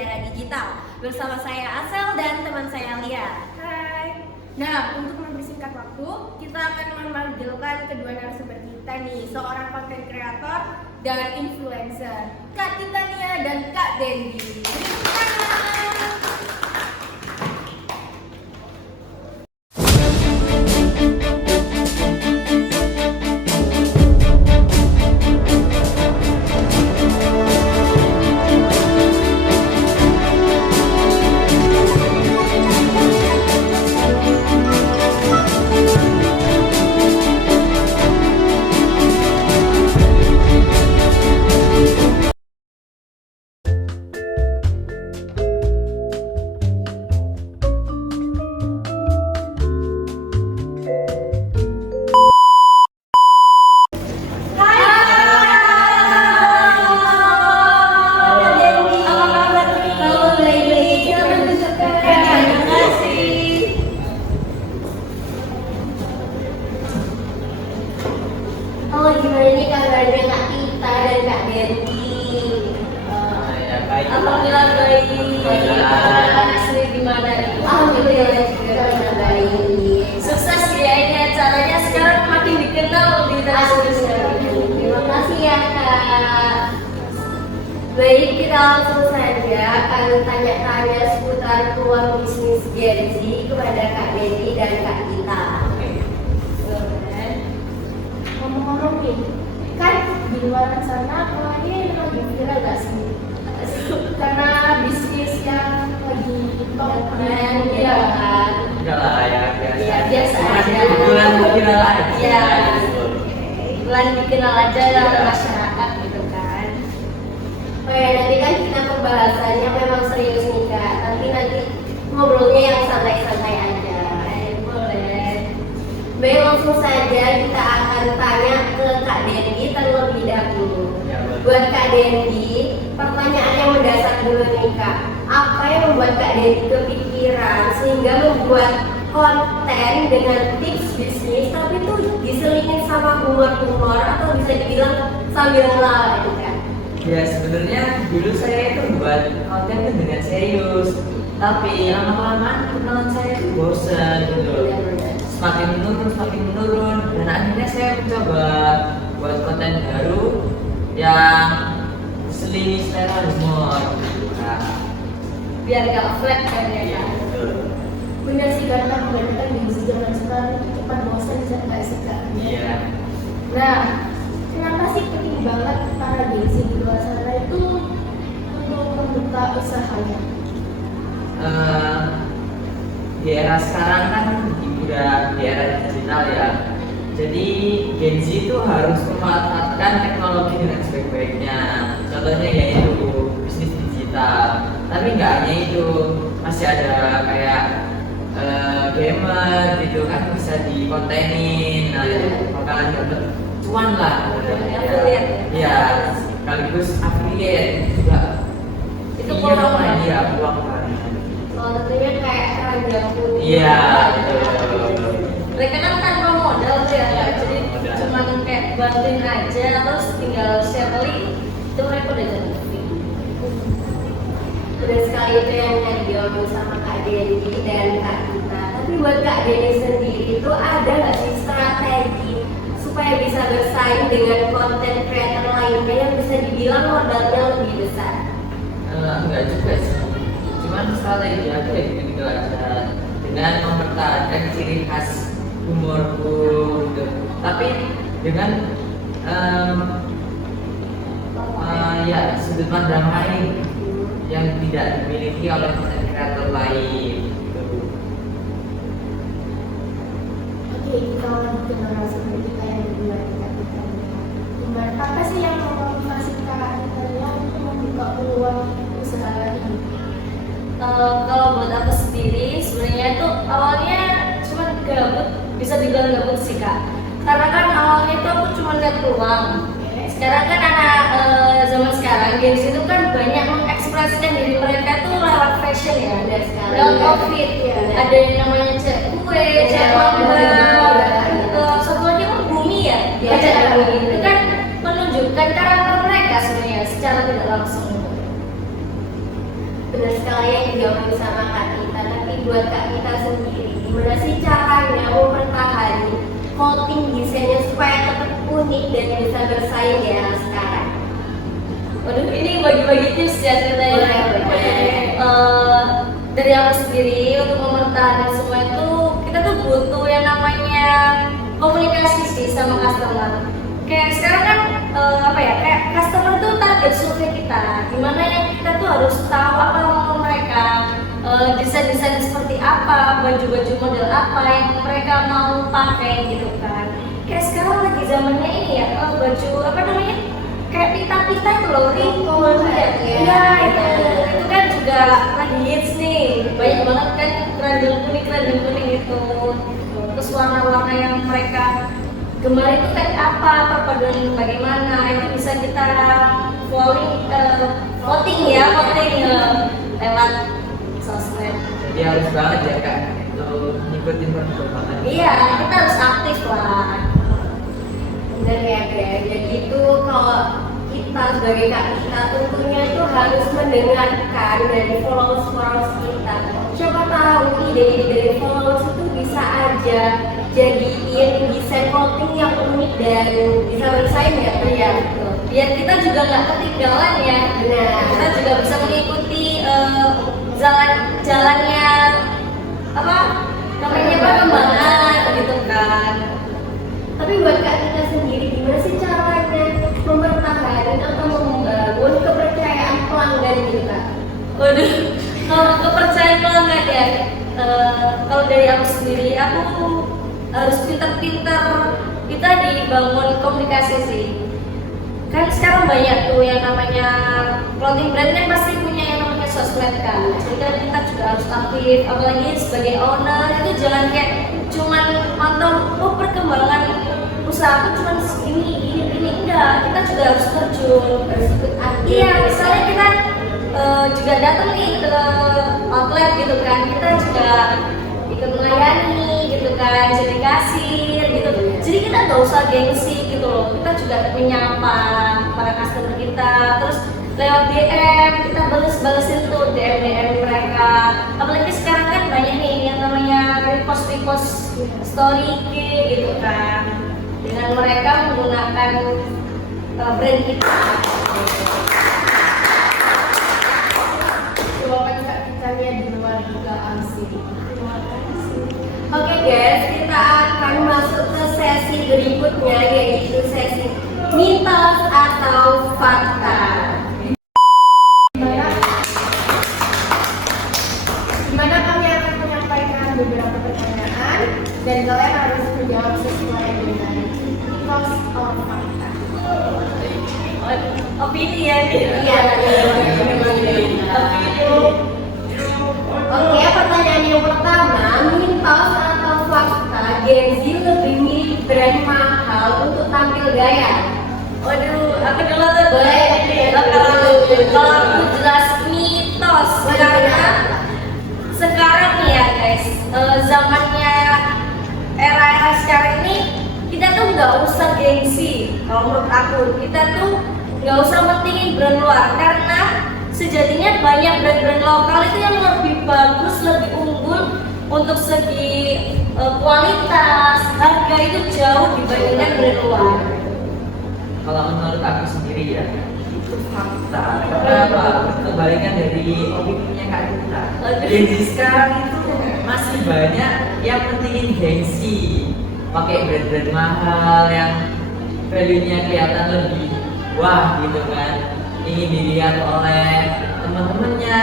era digital. Bersama saya Asel dan teman saya Lia. Hai. Nah, untuk mempersingkat waktu, kita akan memanggilkan kedua narasumber kita nih, seorang content creator dan influencer, Kak Titania dan Kak Dendi. Oh, gimana nih kabarnya Kak Tita dan Kak Dendi? Alhamdulillah baik. Asli gimana nih? Alhamdulillah juga baik. Sukses ya ini acaranya, sekarang makin dikenal di televisi. Terima kasih ya Kak. Baik, kita langsung saja akan tanya-tanya seputar peluang bisnis Gen Z kepada Kak Dendi dan Kak Tita. Ngomong-ngomong nih, kan di luar sana ini lagi viral gak sih? Karena bisnis yang lagi top Keren, ya kan? Enggak lah ya, biasa. Ya, biasa aja. Kebetulan viral aja. Ya, kebetulan dikenal aja oleh masyarakat gitu kan. Oke, nanti kan kita pembahasannya memang serius nih Kak, tapi nanti ngobrolnya yang santai-santai aja. Boleh. Baik, langsung saja kita akan tanya ke Kak Dendi terlebih dahulu. Ya, boleh. Buat Kak Dendi, pertanyaan yang mendasar dulu nih Kak. Apa yang membuat Kak Dendi kepikiran sehingga membuat konten dengan tips bisnis tapi tuh diselingin sama humor-humor atau bisa dibilang sambil ngelawak gitu Kak? Ya sebenarnya dulu saya itu buat konten itu dengan serius, tapi lama-lama kenalan saya itu bosan gitu. Semakin menurun, dan akhirnya saya mencoba buat konten baru yang selingi selera humor. Nah, Biar gak flat kan ya Kak? Bener sih, karena kebanyakan di zaman sekarang itu cepat bosan bisa nggak sih Kak? iya. Nah, kenapa sih penting banget para Gen Z di luar sana itu untuk membuka usahanya? Di era sekarang kan udah di era digital ya. Jadi Gen Z itu harus memanfaatkan teknologi dengan sebaik-baiknya. Contohnya yaitu bisnis digital. Tapi nggak hanya itu, masih ada kayak gamer gitu kan, bisa dikontenin. Nah itu bakalan dapat cuan lah. Affiliate. Ya, sekaligus affiliate juga. Itu iya, peluang Pak. banget. Iya, peluang banget. Salah satunya kayak keranjang putih. Iya, betul. Mereka kan tanpa modal tuh ya Kak, jadi Modal. cuman kayak bantuin aja terus tinggal share link itu mereka udah jadi. Benar sekali itu yang tadi diomongin sama Kak Dendi dan Kak Tita. Tapi buat Kak Dendi sendiri itu ada nggak sih strategi supaya bisa bersaing dengan konten creator lainnya yang bisa dibilang modalnya lebih besar? Enggak juga sih, cuman strategi aja gitu aja dengan mempertahankan ciri khas humorku gitu, tapi dengan ya sudut pandang lain yang tidak dimiliki oleh konten kreator lain gitu. Oke, kita lanjut ke narasumber kita yang kedua nih Kak Tita. Gimana, apa sih yang memotivasi Kak Tita untuk membuka peluang usaha ini? Kalau buat aku sendiri sebenarnya tuh awalnya cuma gabut, bisa dibilang gabut sih Kak. Karena kan awalnya tuh aku cuma lihat peluang. Sekarang kan anak zaman sekarang Gen Z itu kan banyak mengekspresikan diri mereka tuh lewat fashion ya, dari sekarang. Lewat outfit ya. Ada yang namanya cek kue, cek lomba, satu lagi kan bumi ya, cek bumi itu kan menunjukkan karakter mereka sebenarnya secara tidak langsung. sekalian dijawabin sama Kak Tita. Tapi buat Kak Tita sendiri, gimana sih caranya mempertahankan clothing desainnya supaya tetap unik dan bisa bersaing di era sekarang? Waduh, ini bagi-bagi tips ya ceritanya. Dari aku sendiri untuk mempertahankan semua itu kita tuh butuh yang namanya komunikasi sih sama customer. Kayak sekarang kan kayak customer tuh target survei kita. Gimana yang kita tuh harus tahu apa mau mereka, desain-desain seperti apa, baju-baju model apa yang mereka mau pakai gitu kan. Kayak sekarang lagi zamannya ini ya, baju apa namanya? Kayak pita-pita itu loh, ripple ya. Iya, itu kan juga lagi hits nih. Banyak banget kan keranjang kuning itu. Terus warna-warna yang mereka gemar itu kayak apa, perpaduan bagaimana, itu bisa kita voting lewat sosmed. Jadi harus banget ya Kak untuk ngikutin perkembangan. Iya, kita harus aktif lah. Bener ya Greg, jadi itu kalau kita sebagai Kak Tita tentunya itu harus mendengarkan dari followers kita. Siapa tahu ide-ide dari followers itu bisa aja jadiin desain clothing yang unik dan bisa bersaing ya Iya, biar kita juga nggak ketinggalan ya. Benar. Kita juga bisa mengikuti jalannya perkembangan gitu kan. Tapi buat Kak Tita sendiri, gimana sih caranya mempertahankan atau membangun kepercayaan pelanggan gitu Kak? Waduh, kalau kepercayaan pelanggan ya, kalau dari aku sendiri, aku harus pintar-pintar kita dibangun komunikasi sih. Kan sekarang banyak tuh yang namanya clothing brand kan pasti punya yang namanya sosmed kan. Jadi kan kita juga harus aktif, apalagi sebagai owner itu jangan kayak cuman mantau perkembangan usaha aku cuman segini, ini enggak. Kita juga harus terjun, harus ikut aktif. Iya, misalnya kita juga datang nih ke outlet gitu kan, kita juga ikut melayani gitu kan, jadi kasir gitu. Jadi kita nggak usah gengsi gitu loh, kita juga menyapa para customer kita, terus lewat DM kita balesin tuh DM mereka. Apalagi sekarang kan banyak nih yang namanya repost story gitu kan, dengan mereka menggunakan brand kita. Jawaban Kak Tita di luar dugaan sih. Oke guys, kita akan masuk ke sesi berikutnya, yaitu sesi mitos atau fakta. Dimana kami akan menyampaikan beberapa pertanyaan dan kalian harus menjawab sesuai dengan mitos atau fakta. Opini ya? Iya, Oke, pertanyaan yang pertama, mitos atau fakta Gen Z lebih milih brand mahal untuk tampil gaya? Waduh, aku dulu tuh Boleh. kalau aku jelas mitos karena sekarang nih ya guys, zamannya era sekarang ini kita tuh nggak usah gengsi. Kalau menurut aku, kita tuh nggak usah mentingin brand luar karena sejatinya banyak brand-brand lokal itu yang lebih bagus, lebih unggul untuk segi kualitas, harga itu jauh dibandingkan brand luar. Kalau menurut aku sendiri ya itu fakta. Kenapa? Kebalikan dari opininya Kak Tita. Jadi sekarang itu masih banyak yang pentingin gengsi, pakai brand-brand mahal yang value-nya kelihatan lebih wah gitu kan, ingin dilihat oleh teman-temannya,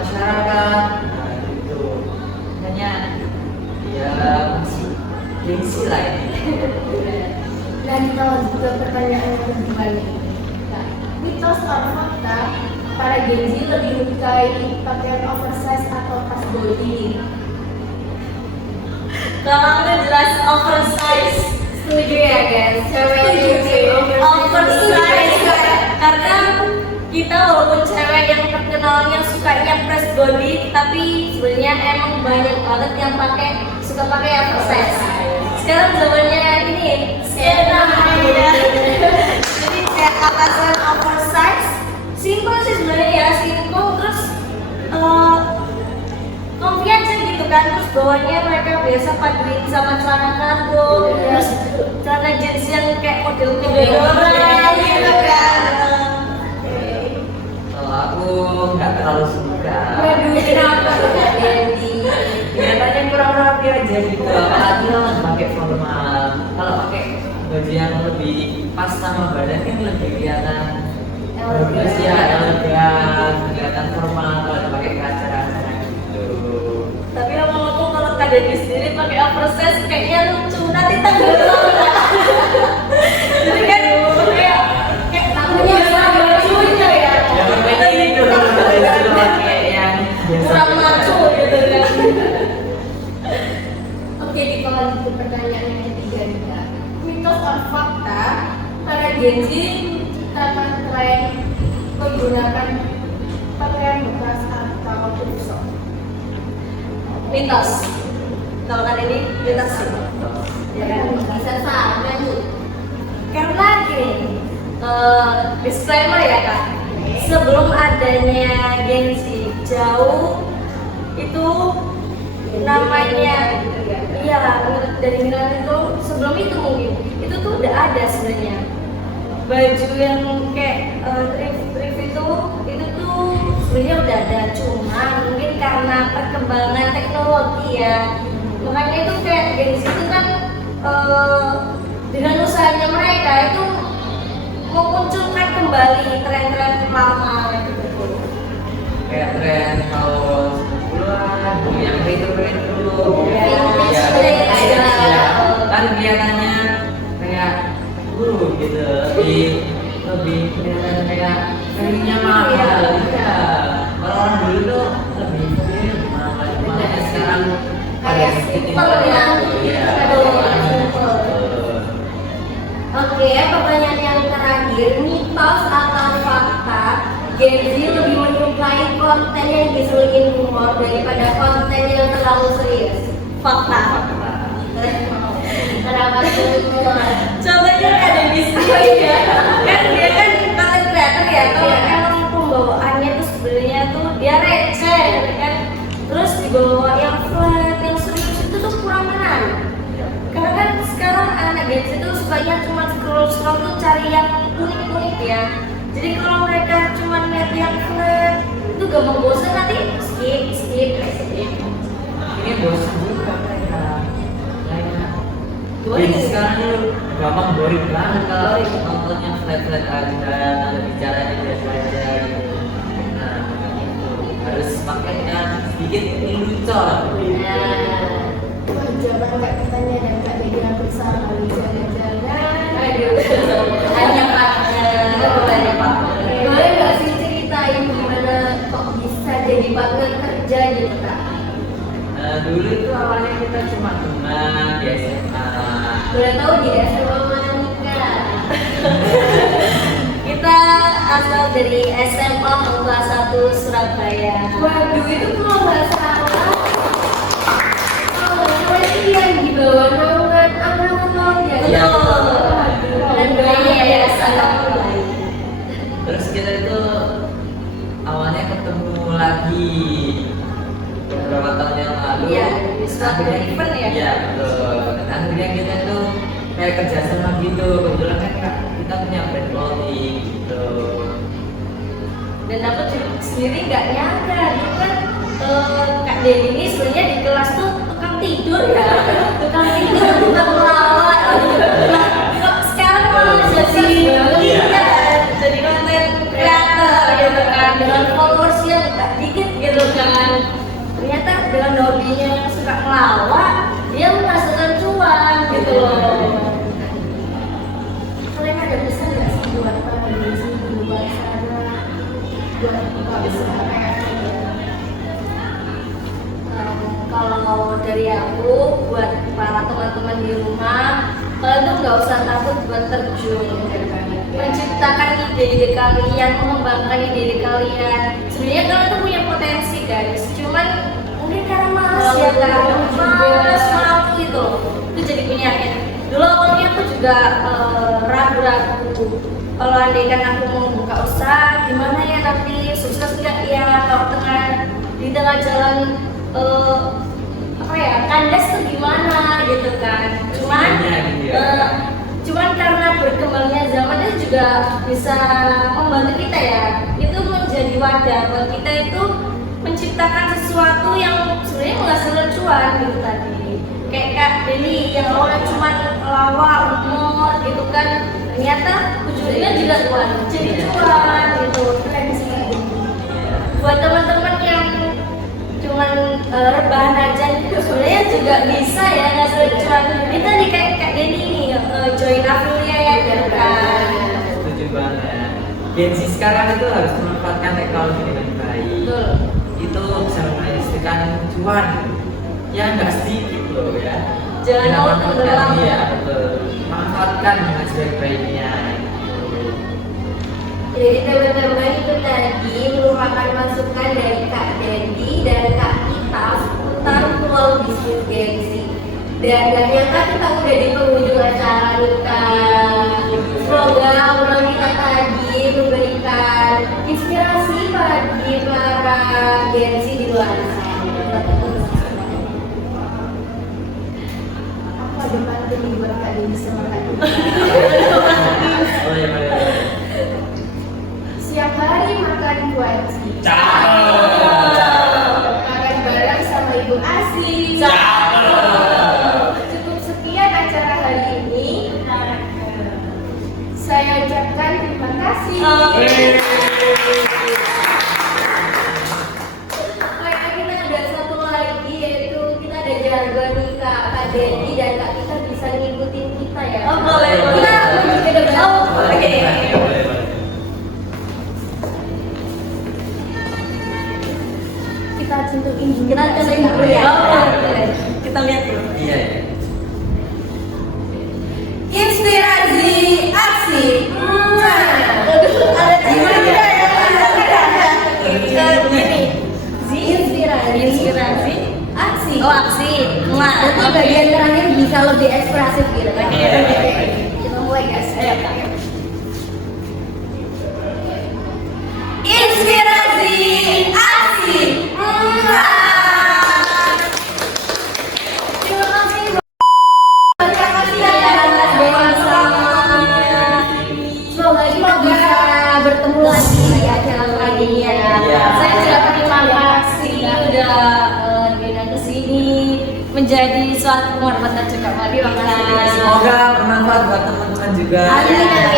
masyarakat, gitu. Hanya ya masih gengsi lah ini. Dan kalau juga pertanyaan yang kedua nih, mitos atau fakta para Gen Z lebih menyukai pakaian oversize atau tas body? Kalau udah jelas oversize, Setuju ya guys, cewek oversize karena kita walaupun cewek yang terkenalnya sukanya press body, tapi sebenarnya emang banyak banget yang suka pakai oversize. Sekarang zamannya ini skena ya. Jadi kayak atasan oversize, simple sih sebenarnya ya, simple terus comfy aja gitu kan, terus bawahnya mereka biasa paduin sama celana kargo, terus celana jeans yang kayak model Deodora gitu kan. Kalau aku nggak terlalu suka. Waduh, kenapa tuh Kak Dendi? Kelihatannya kurang rapi aja gitu. Apalagi kalau pakai formal. Kalau pakai baju yang lebih pas sama badan kan lebih kelihatan bagus ya, elegan, kelihatan formal kalau dipakai ke acara-acara gitu. Tapi ngomong-ngomong kalau Kak Dendi sendiri pakai oversize kayaknya lucu, nanti tenggelam. Jadi kan kayak Tangannya sangat lucu ya. Yang penting itu dulu pakai yang biasa. kurang maco gitu kan. Oke, di kalau itu pertanyaan yang ketiga nih Kak. Mitos atau fakta para Gen Z menciptakan tren menggunakan pakaian bekas atau tusuk? Mitos. Kalau Kak Dendi mitos sih. Ya kan bisa sama tuh. Karena gini, disclaimer ya Kak, sebelum adanya Gen Z jauh itu namanya, iya dari Milan itu sebelum itu mungkin itu tuh udah ada sebenarnya baju yang kayak thrift itu tuh sebenarnya udah ada, cuma mungkin karena perkembangan teknologi ya, makanya itu kayak Gen Z itu kan dengan usahanya mereka itu memunculkan kembali tren-tren lama gitu. Kayak tren tahun 90-an, yang retro-retro. Ya, Ya, vintage, ya. Kan kelihatannya kayak gitu, lebih kelihatan kayak kayaknya mahal. Ya. Kalau orang dulu tuh lebih mahal, makanya sekarang Kayak simple ya. Iya. Oke, pertanyaan yang terakhir, mitos atau fakta Gen Z lebih menyukai konten yang diselingin humor daripada konten yang terlalu serius? Fakta. Kenapa tuh? Contohnya ada di sini ya. Kan dia kan konten kreator ya, kalau emang pembawaannya tuh sebenarnya tuh dia receh gitu kan. Terus dibawa yang flat, yang serius itu tuh kurang menarik. Karena kan sekarang anak Gen Z itu sukanya cuma scroll tuh cari yang unik-unik ya. Jadi kalau mereka cuma lihat yang flat itu gampang bosan, nanti skip. Ini bosan juga mereka. Kayak Boring. jadi sekarang tuh gampang boring banget kalau nontonnya flat-flat aja, ada bicaranya biasa aja gitu. Nah, itu harus pakainya sedikit lucu. Jawaban Kak Titanya dan Kak Dendi hampir sama nih. Jangan-jangan Hanya partner. boleh nggak sih ceritain gimana kok bisa jadi partner kerja gitu Kak? Dulu itu awalnya kita cuma teman di SMA. Boleh tahu di SMA mana nih Kak? Kita asal dari SMA kelas 1 Surabaya. Waduh, itu kalau nggak salah yang di bawah naungan Angkatan ya. Iya. Dan doanya ya sangat baik. Terus kita itu awalnya ketemu lagi beberapa tahun yang lalu. Iya, di suatu event ya? Iya, betul. Akhirnya kita tuh kayak kerjasama gitu. Kebetulan kan kita punya brand clothing gitu. Dan aku sendiri nggak nyangka, dulu kan Kak Dendi ini sebenarnya di kelas tuh tukang tidur ya, tukang melawat. Nah, kok sekarang malah jadi konten kreator gitu kan, dengan followers yang nggak dikit gitu kan. Ternyata dengan hobinya yang suka melawat, dia menghasilkan cuan gitu loh. Kalian ada pesan nggak sih buat para Gen Z di luar sana, buat usaha kayak gitu? Kalau dari aku buat para teman-teman di rumah, kalian tuh nggak usah takut buat terjun, menciptakan ide-ide kalian, mengembangkan ide-ide kalian. Sebenarnya kalian tuh punya potensi guys, cuman mungkin karena malas ya kan, malas malu gitu, itu jadi penyakit. Dulu awalnya aku juga ragu-ragu. Kalau andaikan aku mau buka usaha, gimana ya nanti sukses nggak ya? Kalau tengah di tengah jalan apa ya, kandas tuh gimana gitu kan. Cuman cuman karena berkembangnya zaman itu juga bisa membantu kita ya, itu menjadi wadah buat kita itu menciptakan sesuatu yang sebenarnya menghasilkan cuan gitu tadi. Kayak Kak Deli yang awalnya cuma lawak, humor gitu kan, ternyata ujungnya juga cuan, jadi cuan gitu. Keren sih. Buat teman-teman yang cuman rebahan aja gitu sebenarnya juga bisa ya ngasih cuan. Kita di kayak Kak Deli nih join affiliate ya kan. Setuju banget. Gen Z sekarang itu harus memanfaatkan teknologi dengan baik. Betul. Itu bisa menghasilkan cuan yang nggak sedikit loh ya. Jangan Dengan mau manfaatkan, tenggelam. iya betul. Manfaatkan dengan sebaik-baiknya. Jadi teman-teman itu tadi merupakan masukan dari Kak Dendi dan Kak Kita seputar peluang bisnis Gen Z. Dan gak nyangka kita udah di penghujung acara nih Kak. Semoga obrolan kita tadi memberikan inspirasi bagi para Gen Z di luar sana. Aku ada pantun nih buat Kak Dendi sama Kak Kita. Boleh. Siap hari makan kuaci. Makan bareng sama ibu Asi. Cukup sekian acara hari ini. Saya ucapkan terima kasih. Baik, kita ada satu lagi yaitu kita ada jargon nih Kak Dendi dan Kak Kita bisa ngikutin kita ya. Oh, boleh. Kita juga ada Oke. kita tentuin dulu. Kita cobain dulu ya. Kita lihat dulu. Iya. Inspirasi aksi. Ada gimana ya? Gini. Inspirasi. Aksi. Oh, aksi. Nanti bagian terakhir bisa lebih ekspresif gitu kan. Oke. Kita mulai guys. Ayo, Kak. Inspirasi aksi. Terima kasih. Terima kasih ya Mas Dewa semuanya. Semoga kita bisa bertemu lagi di acara lainnya. Iya. Saya juga terima kasih udah diundang ke sini menjadi suatu pengorbanan juga. Terima kasih. Semoga bermanfaat buat teman-teman juga. Amin.